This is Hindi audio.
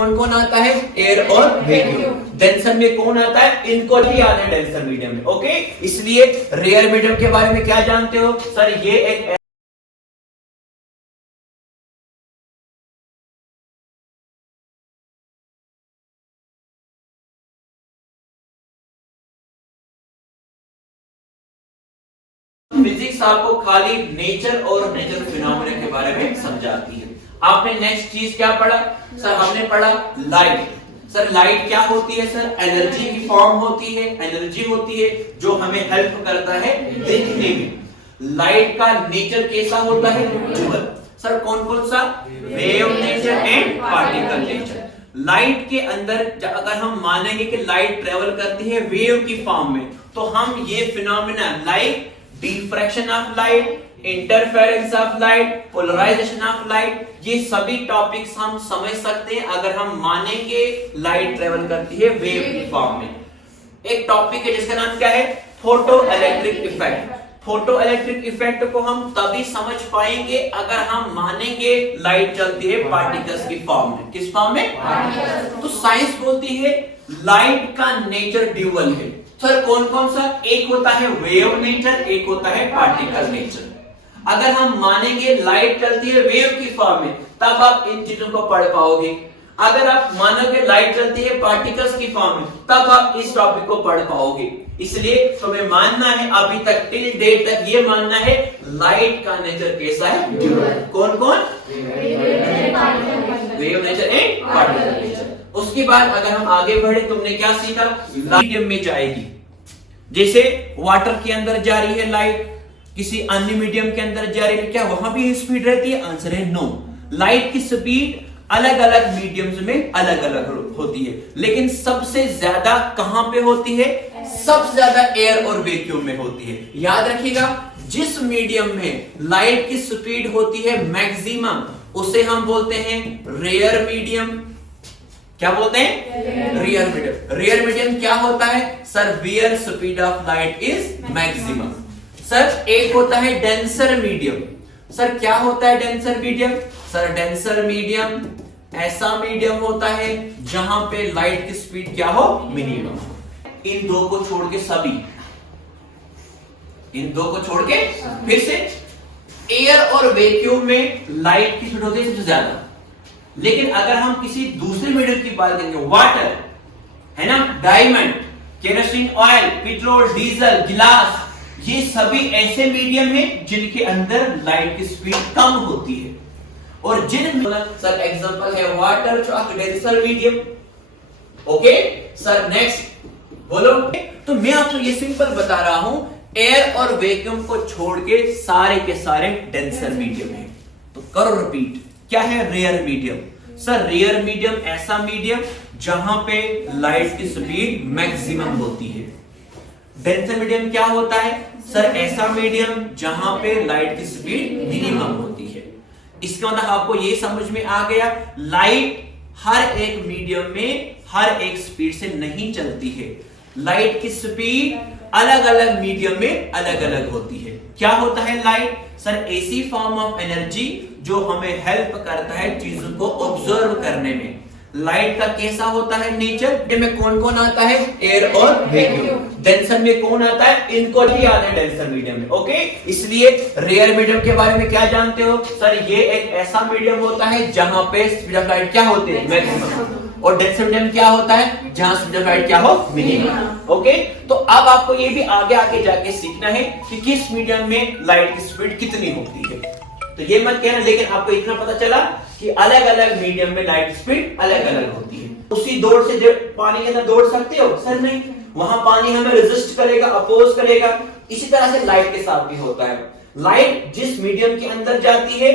कौन कौन आता है? एयर और वैक्यूम। डेंसर में कौन आता है? इनको ही आते हैं डेंसर मीडियम में। ओके, इसलिए रेयर मीडियम के बारे में क्या जानते हो सर? ये एक फिजिक्स आपको खाली नेचर और नेचर फिनोमेना के बारे में समझाती है। आपने नेक्स्ट चीज क्या पढ़ा सर? हमने पढ़ा लाइट। सर लाइट क्या होती है सर? एनर्जी की फॉर्म होती है, एनर्जी होती है जो हमें हेल्प करता है देखने में। लाइट का नेचर कैसा होता है? ड्यूअल। सर कौन कौन सा? Wave nature and particle nature. Light के अंदर अगर हम मानेंगे कि लाइट ट्रेवल करती है वेव की फॉर्म में, तो हम ये phenomena like diffraction of light, interference of light, polarisation of light, ये सभी टॉपिक्स हम समझ सकते हैं अगर हम मानेंगे लाइट ट्रेवल करती है वेव की फॉर्म में। एक टॉपिक है जिसका नाम क्या है? Photo electric effect. Photo electric effect को हम तभी समझ पाएंगे अगर हम मानेंगे लाइट चलती है पार्टिकल्स की फॉर्म में। किस फॉर्म में? तो साइंस बोलती है लाइट का नेचर ड्यूअल है। सर कौन कौन सा? एक होता है वेव नेचर, एक होता है पार्टिकल नेचर। अगर हम मानेंगे लाइट चलती है वेव की फॉर्म में, तब आप इन चीजों को पढ़ पाओगे। अगर आप मानोगे लाइट चलती है पार्टिकल्स की फॉर्म में, तब आप इस टॉपिक को पढ़ पाओगे। इसलिए तुम्हें मानना है, अभी तक टिल डेट तक ये मानना है लाइट का नेचर कैसा है? ड्यूअल। कौन कौन? Wave nature and particle nature. उसके बाद अगर हम आगे बढ़े, तुमने क्या सीखा? मीडियम में जाएगी। जैसे वाटर के अंदर जा रही है लाइट, किसी अन्य मीडियम के अंदर जा रही है, क्या वहां भी स्पीड रहती है? आंसर है नो। लाइट की स्पीड अलग अलग मीडियम्स में अलग अलग होती है, लेकिन सबसे ज्यादा कहां पे होती है? सबसे ज्यादा एयर और वैक्यूम में होती है। याद रखिएगा, जिस मीडियम में लाइट की स्पीड होती है मैक्सिमम, उसे हम बोलते हैं रेयर मीडियम। क्या बोलते हैं? Rare medium. रेयर मीडियम क्या होता है sir? Where speed of light is maximum. Sir एक होता है डेंसर मीडियम। सर क्या होता है denser medium? Sir denser medium ऐसा मीडियम होता है जहां पे लाइट की स्पीड क्या हो? मिनिमम। इन दो को छोड़ के सभी, इन दो को छोड़ के फिर से एयर और वैक्यूम में लाइट की स्पीड होती है सबसे ज्यादा। लेकिन अगर हम किसी दूसरे मीडियम की बात करेंगे, वाटर है ना, diamond, kerosene oil, petrol, diesel, गिलास, ये सभी ऐसे मीडियम हैं जिनके अंदर लाइट की स्पीड कम होती है। और जिन सर एग्जांपल है water, denser medium. Okay sir next बोलो। तो मैं आपको ये सिंपल बता रहा हूं, एयर और वैक्यूम को छोड़ के सारे डेंसर मीडियम है। तो करो रिपीट, क्या है rare medium? Sir rare medium ऐसा मीडियम जहां पे लाइट की स्पीड मैक्सिमम होती है। डेंसर मीडियम क्या होता है? सर ऐसा मीडियम जहां पे लाइट की स्पीड मिनिमम होती है। इसका मतलब आपको ये समझ में आ गया, लाइट हर एक मीडियम में हर एक स्पीड से नहीं चलती है। लाइट की स्पीड अलग अलग मीडियम में अलग अलग होती है। क्या होता है लाइट? सर ऐसी फॉर्म ऑफ एनर्जी जो हमें हेल्प करता है चीजों को ऑब्जर्व करने में। लाइट का कैसा होता है नेचर? में कौन कौन आता है? एयर और वैक्यूम। डेंसर में कौन आता है? इनको ही आते हैं डेंसर मीडियम में। ओके, इसलिए रेयर मीडियम के बारे में क्या जानते हो? सर ये एक ऐसा मीडियम होता है जहां पे स्पीड ऑफ लाइट क्या होती है? मैक्सिमम। और डेंसर मीडियम क्या होता है? जहां स्पीड ऑफ लाइट क्या हो? मिनिमम। ओके, तो अब आपको ये भी आगे आगे जाके सीखना है कि किस मीडियम में लाइट की स्पीड कितनी होती है। तो ये मत कहना, लेकिन आपको इतना पता चला कि अलग अलग मीडियम में लाइट स्पीड अलग अलग होती है। उसी दौड़ से पानी के अंदर दौड़ सकते हो? सर नहीं, वहां पानी हमें रेजिस्ट करेगा, अपोज करेगा। इसी तरह से लाइट के साथ भी होता है। लाइट जिस मीडियम के अंदर जाती है